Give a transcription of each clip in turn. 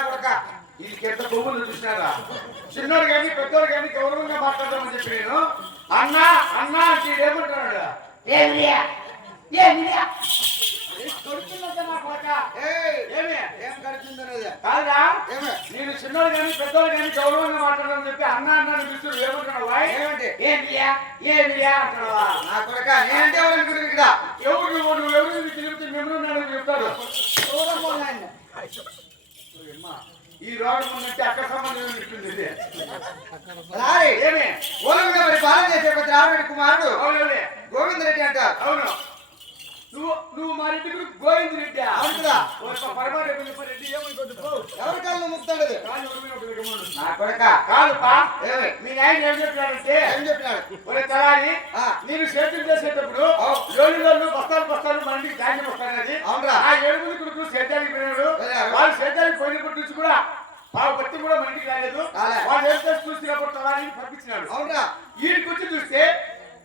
కొడుక వీళ్ళకి ఎంత కొమ్ములు చూసినారా? చిన్నోడు కానీ పెద్దోడు కానీ గౌరవంగా మాట్లాడదామని చెప్పి నేను. అన్నా అన్నా అంటే ఏమంటున్నాడు? నా ఏం? కాదా? నేను చిన్నోడు కానీ పెద్దోడు కానీ గౌరవంగా మాట్లాడమని చెప్పి అన్న అన్న పిలుచుడు ఏమంటున్నావా ఏమంటే ఏమియా ఏమియా అంటున్నావా? నా కొడక నేనంటే ఎవరనుకుంటుంది ఇక్కడ? ఎవరు నువ్వు? నువ్వు ఎవరు? తిరిగితే మిమ్మల్ని నన్ను చెప్తారు. ఈ రోడ్డు ముందంటే అక్క సంబంధం ఉంటుంది రారి. ఏమి? ఓలంగా మరి పాలన చేసే పెద్ద రామరెడ్డి కుమారుడు. అవునులే గోవింద రెడ్డి అంటారు. అవును. నువ్వు నువ్వు మా ఇంటి గురించి గోవింద్ రెడ్డి అవును కదా పరమారెడ్డి రెడ్డి పో. ఎవరి కాళ్ళు గమ్మును. నా కొడక కాదుపా? మీ నాయన ఏం చెప్పాడంటే ఏం చెప్పినాడు ఒరే తలారి ఆ. నేను సేద్యం చేసేటప్పుడు అవు. లోన్లు బస్తాలు బస్తాలు మన ఇంటికి ధాన్యం వస్తానది అవునురా. ఆ ఏడుగురు కొడుకు సేద్యానికి పోయినాడు వెళ్ళారు. వాళ్ళు సేద్యానికి పోయినప్పటి నుంచి కూడా పావు బట్టి కూడా మన ఇంటికి రాలేదు రాలే. వాళ్ళు ఏం చేసి చూసినప్పుడు తలారిని పంపించినాడు అవునరా వీడికి వచ్చి చూస్తే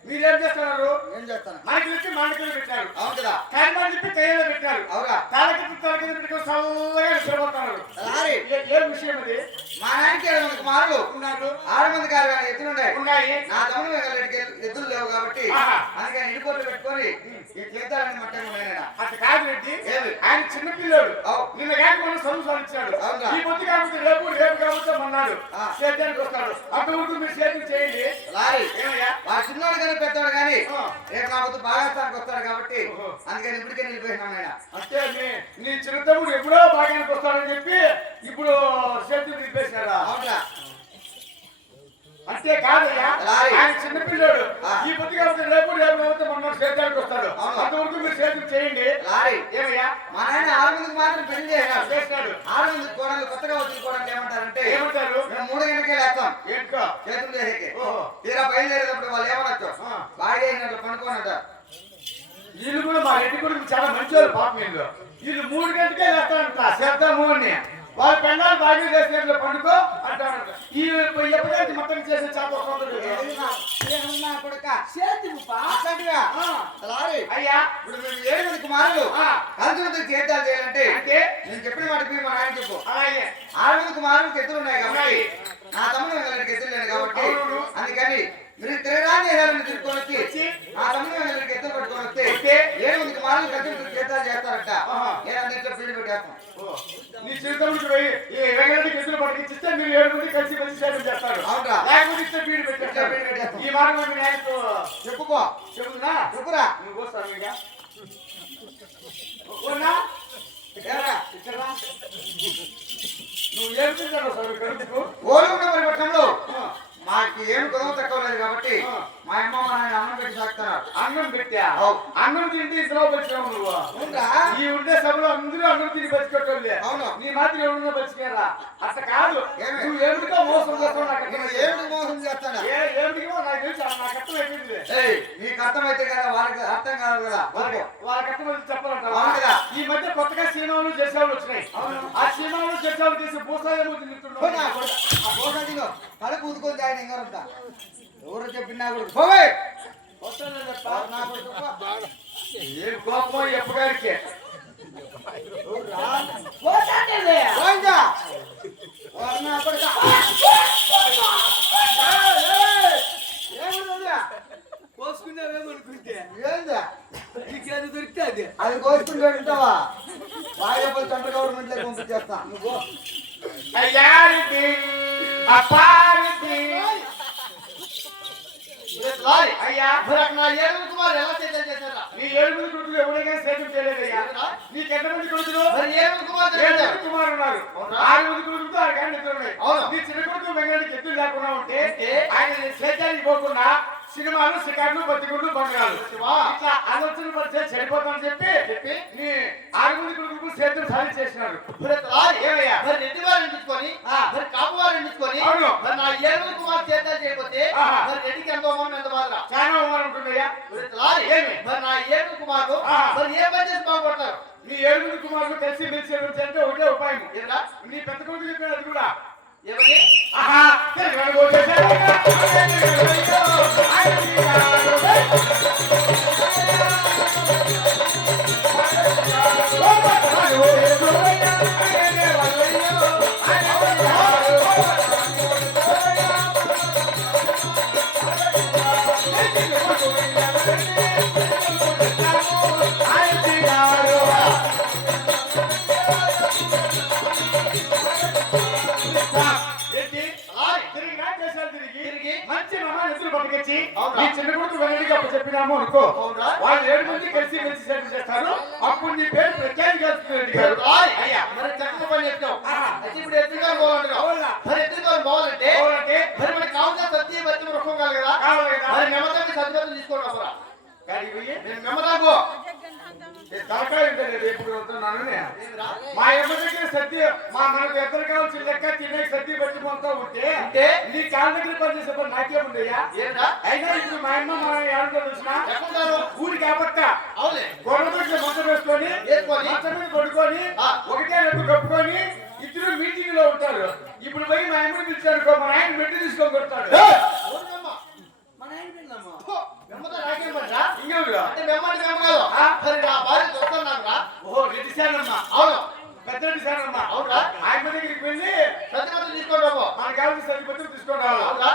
మీరేం చేస్తున్నారు ఏం చేస్తాను మనకి వచ్చి మామిడికాయలు పెట్టారు అవును కదా కాయమని చెప్పి కయ్యలో పెట్టారు అవురా తలకి తలకి పెట్టుకుని చల్లగా నిద్రపోతున్నారు రారి ఏ- ఏం విషయం అది మా నాయనకి ఏడు మంది కుమారులు ఆరు మంది కానీ ఎత్తులు ఉన్నాయి. నా తమ్ముడు ఎద్దులు లేవు కాబట్టి. అందుకని ఇడుకోట్లు పెట్టుకొని ఈ తీర్థాలని మట్టంగా ఉన్నాయన అట్లా కాదు ఏమి? ఆయన చిన్న పిల్లోడు అవు. నిన్న కాక మనం చదువు సాధించాడు అవునా? ఈ పొద్దు కాబట్టి రేపు రేపు కాబట్టి మన్నాడు ఆ. సేద్యానికి వస్తాడు అంతవరకు మీరు సేద్యం చేయండి లారీ వాడు చిన్నోడు కానీ పెద్దోడు కానీ ఆ. రేపు వద్దు బాగాస్తానికి వస్తాడు కాబట్టి. అందుకని ఇప్పటికే నిలిపోయినాను ఆయన అంటే నీ నీ చిరుతమ్ముడు ఎప్పుడో భాగానికి వస్తాడని చెప్పి ఇప్పుడు సేద్యం నిలిపేశారా అవునరా అంతే కాదయ్యా. ఆయన చిన్న పిల్లోడు. ఆ. ఈ పొద్దు కాబట్టి రేపు రేపు కాబట్టి మన్నాడు సేద్యానికి వస్తాడు? అంతవరకు మీరు సేద్యం చేయండి. ఏమయ్యా? మా నాయన ఆరు మందికి మాత్రం పెళ్ళి చేస్తాడు ఆరు మంది కోడలు కొత్తగా వచ్చిన కోడలు ఏమంటారంటే ఏమంటారు? మేము మూడు గంటలకే లేస్తాం ఏంటో? చేతులు చేసేకి. తీరా బయలుదేరేటప్పుడు వాళ్ళు ఏమనొచ్చు. బాగా చేసినట్లు పనుకోనట వీళ్ళు కూడా మా రెడ్డి కొడుకు చాలా మంచివాళ్ళు పాపం వీళ్ళు. వీళ్ళు మూడు గంటకే వేస్తారంట చేద్దాము అని వాళ్ళ పెళ్ళాలు బాగా చేసినట్లు పండుకో ఈ ఎప్పుడైతే మొత్తం చేసే చేప అయ్యా. ఇప్పుడు మేము ఏడు కుమారులు. కలిసి తీర్థాలు చేయాలంటే అంటే? నేను చెప్పిన మాట మా నాయన చెప్పు. అలాగే. ఆరు కుమారులకు ఎత్తులు ఉన్నాయి కాబట్టి. నా తమ్ముడు ఎత్తులు లేను కాబట్టి. అందుకని మీరు తిరగరాని ఏళ్ళని తిరుక్కొని వచ్చి వచ్చి. నా తమ్ముడు వెళ్ళడానికి ఎత్తులు పట్టుకొని వస్తే వస్తే ఏడు మంది కుమారులు కలిసి తీర్థాలు చేస్తారట ఆహా. నేను అన్నింటిలో పెళ్ళి పెట్టేస్తాను ఓ, నీ చిరుతముడికి పోయి ఈ వెంగళకి ఎదురు పట్టుకిచ్చిస్తే మీరు ఏడు మంది కలిసి సేవ చేస్తారు? లేకపోతే ఇస్తే బీడు పెట్టేస్తాం. ఈ మాట మీ నాయనతో చెప్పుకో. చెబుతున్నా చెప్పురా. నువ్వు వస్తావు ఇక ఓనా ఏరా? ఇక్కడ రా. నువ్వు ఏం తింటావు సార్ కడుపుకు ఓలుగుండ పరిపట్నంలో ఆ, మాకు ఏం గొడవ తక్కువ లేదు కాబట్టి ఆ. మా అమ్మ మా నాయన అన్నం పెట్టి సాగుతున్నారు అన్నం పెట్టా అవు. అన్నం తింటే ఇంట్లో బతికావు నువ్వు ఉందా ఈ ఉండే సభలో అందరూ అన్నం తిని బతికెట్టోళ్ళే అవును. నీ మాత్రం ఎవరున్నా అట్ట కాదు. ఏమి? నువ్వు ఏమిటిగా మోసం చేస్తావు నాకు నేను అర్థం ఏమిటి మోసం చేస్తాడా ఏ ఏమిటిగా నాకు తెలుసు నాకు అర్థం అయిపోయింది అర్థమైతే కదా వాళ్ళకి అర్థం కాదు కదా. వాళ్ళకి కదా. ఈ మధ్య కొత్తగా సినిమాలు చేసేవాళ్ళు వచ్చినాయి. ఆ సినిమాలు చేసేవాళ్ళు చేసి నా తింటున్నావు కొడుకు. ఆ దోశ తిను. కడుపు ఊదుకొని జాయిన్ ఇంగారంతా ఎవరు చెప్పినా కూడా పోవే. ఏం కోపమో ఎప్పటికే పోతాండేది అది అది కోసుకుంటూ ఉంటావా సెంట్రల్ గవర్నమెంట్లో పంపించేస్తా నువ్వు అయ్యా నా ఏడుగురు కొడుకులు ఎవరికైనా సేద్యం చేయలేదయ్యా. నీకు ఎంతమంది కొడుకులు ఏడుగురు కుమారు ఉన్నారు? ఆరుగురు కొడుకులతో ఆరు గంటలు ఇద్దరు ఉన్నాయి. నీ చిన్న కొడుకు వెంగడికి ఎద్దులు లేకుండా ఉంటే? ఆయన సేద్యానికి పోకుండా సినిమాలు షికార్లు బతికుండు బంగారు. ఇట్లా ఆలోచన పడితే చెడిపోతామని చెప్పి చెప్పి నీ ఆరుగురు సేద్యం సాధి చేసినారు ఏమయ్యా? మరి రెడ్డి ఎంచుకొని. మరి కాపు ఎంచుకొని అవును. మరి నా ఏడుగురు కుమారు సేద్యం చేయకపోతే. మరి రెడ్డికి ఎంత అవమానం ఎంత బాధ చాలా అవమానం ఉంటుందయ్యా ఏమి? మరి నా ఏడుగురు కుమారులు ఆ. మరి ఏ పని చేసి బాగుపడతారు నీ ఏడుగురు కుమారులు కలిసి మెలిసి అంటే ఒకటే ఉపాయం నీ పెద్ద కొడుకు చెప్పాడు అది కూడా ఏమని తిరిగి మంచి మహాన్ ఎదురు పట్టుకొచ్చి అవునా? నీ చిన్న కొడుకు వెనడికి అప్పుడు చెప్పినాము అనుకో. అవునా? వాళ్ళు ఏడు మంది కలిసి కలిసి సేవ చేస్తారు. అప్పుడు నీ పేరు ప్రత్యేకంగా మరి లారీ అయ్యా. మరి చక్కగా పని. అయితే ఇప్పుడు ఎత్తుగా పోవాలంటావు అవునా? మరి ఎత్తుగా పోవాలంటే? కావాలంటే మరి మనకి కావాల్సిన సత్య బతి వృక్షం కాదు కదా? కావాలి కదా? మరి మెమ్మతాన్ని సత్యవతం తీసుకోండి అసలు గాడికి పోయి నేను మెమ్మతాకు ఏ తలకాయ ఉంటుంది రేపు వస్తున్నాను ఏమిరా? మా అమ్మ సత్య మా మనకు ఎద్దరు కావాల్సిన లెక్క తినే బట్టి మొత్తం ఉంటే ఉంటే? నీ కాళ్ళ దగ్గర పనిచేసే పని నాకేముందయ్యా ఏమిరా? అయినా ఇప్పుడు మా అమ్మ మా ఏమంటో చూసినా ఆపక్క అవులే గొడవతో మంచం వేసుకొని? మంచం మీద పడుకొని. ఒకటే రెప్పు కప్పుకొని ఇద్దరు మీటింగ్లో ఉంటారు ఇప్పుడు పోయి మా అమ్మని పిలిచాడు మా ఆయన మెట్టి తీసుకొని కొడతాడు? మన ఆయన పిల్లమ్మ. మెమ్మతో నాకేం పనిరా? ఇంకెవరు అంటే మెమ్మంటే మెమ్మ కాదు. ఆ? మరి నా భార్య చూస్తున్నాను రా. ఓహో రెడ్డి అవును పెద్ద రెడ్డి సారమ్మ అవునా? ఆయన దగ్గరికి వెళ్ళి తీసుకోండి బాబు. మనకు కావాల్సిన సరిపత్రం తీసుకొని రావాలి అవునా?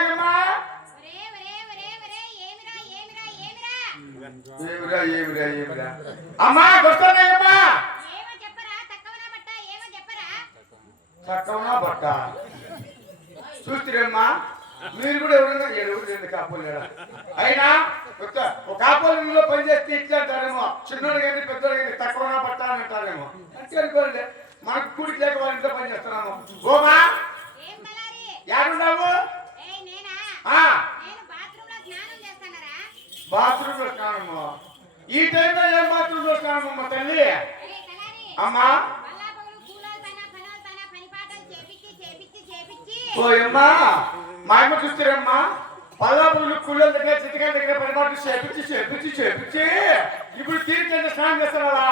ఏమిరా, ఏమిరా, ఏమిరా? ఏమిరా అమ్మా చెప్పరా, తక్కువనా బట్ట, చూస్తురేమ్మా మీరు కూడా ఎవరైనా ఎవరు కాపోలేరా అయినా కొత్త ఒక కాపోలంలో పనిచేస్తే ఇట్లా అంటారేమో? చిన్నోడు కానీ పెద్దోడు కానీ తక్కువనా బట్ట అని అంటారేమో అంటే అనుకోండి మనకు కూడికి లేక వాళ్ళ ఇంట్లో పని చేస్తున్నాము ఓమా ఏం బలారి? యాడున్నావు ఏయ్, నేనా? ఆ నేను బాత్రూంలో స్నానం చేస్తానరా? బాత్రూమ్లో స్నానము ఈ టైంలో ఏం బాత్రూమ్లో స్నానము తల్లి ఒరే, కలారి, అమ్మా బల్లాపగులు కూలోళ్ళతోనా, పనోళ్ళతోనా పని పాటలు చేపిచ్చి, చేపిచ్చి, చేపిచ్చి, ఓయమ్మా మా అమ్మ చూస్తారమ్మా. పల్లాపులు కుళ్ళల దగ్గర చిత్తకాయ దగ్గర పరిమాణం చేపించి చేపించి చేపించి ఇప్పుడు తీరికంటే స్నానం చేస్తున్నావా?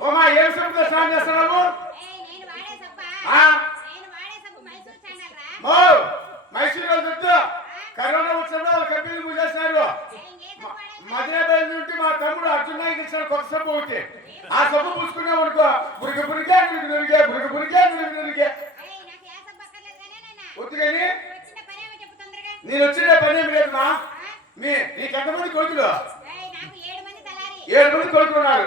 ఓమా ఏం సరుకుతో స్నానం చేస్తున్నావు? మైసూరు చుట్టూ కరోనా వచ్చినప్పుడు వాళ్ళ కంపెనీలు మూసేస్తున్నారు ఏయ్, మధురాబాద్ నుండి మా తమ్ముడు అర్జున్ నాయక్ ఇచ్చిన కొత్త సబ్బు ఒకటి. ఆ సబ్బు పూసుకున్నాం అనుకో బురిగి బురిగే నురిగి నురిగే బురిగి బురిగే నురిగి నురిగే ఏయ్, నాకు ఏ సబ్బు అక్కర్లేదు కానీ నాయనా. వద్దుగాని నువ్వు వచ్చిన పనేమో చెప్పు తొందరగా. నేను వచ్చిన పని ఏం లేదమ్మా? మీ. నీకు ఎంతమంది కొడుకులు. ఏడు మంది కొడుకులు ఉన్నారు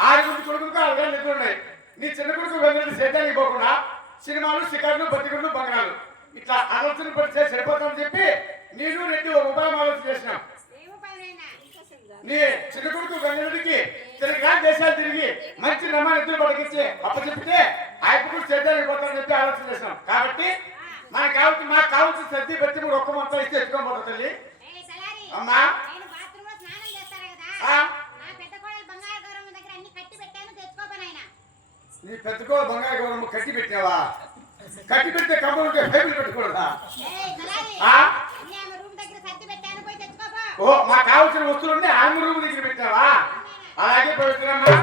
ఆరు మంది కొడుకులకు గంటలు నిద్ర ఉన్నాయి. నీ చిన్న కొడుకు వెంకటి సేద్యానికి పోకుండా సినిమాలు షికార్లు బతికులు బంగారాలు. ఇట్లా ఆలోచన పడితే సరిపోతామని చెప్పి నేను రెడ్డి ఒక ఉపాయం ఆలోచన చేసినాం. ఏమో? నీ చిన్న కొడుకు వెంకటరెడ్డికి తిరిగి దేశాలు తిరిగి మంచి నమ్మని ఎదురు పడకిచ్చి అప్పచెప్పితే ఆయన కూడా సేద్యానికి పోతామని చెప్పి ఆలోచన చేసినాం. కాబట్టి మనకు కావాల్సి మాకు కావాల్సిన సర్ది పెట్టి మీరు ఒక్క మొత్తం ఇస్తే ఎత్తుకోబోతుంది తల్లి. అమ్మా. నా పెద్ద కోడలు బంగారు గౌరవం కట్టి పెద్దకో బంగారు గౌరమ్మ కట్టి పెడితే కమ్మలు ఉంటే బైబిల్ తెచ్చుకోపా ఓ మాకు కావాల్సిన వస్తువులన్నీ ఆమె రూమ్ దగ్గర పెట్టావా? అలాగే పవిత్రమ్మా.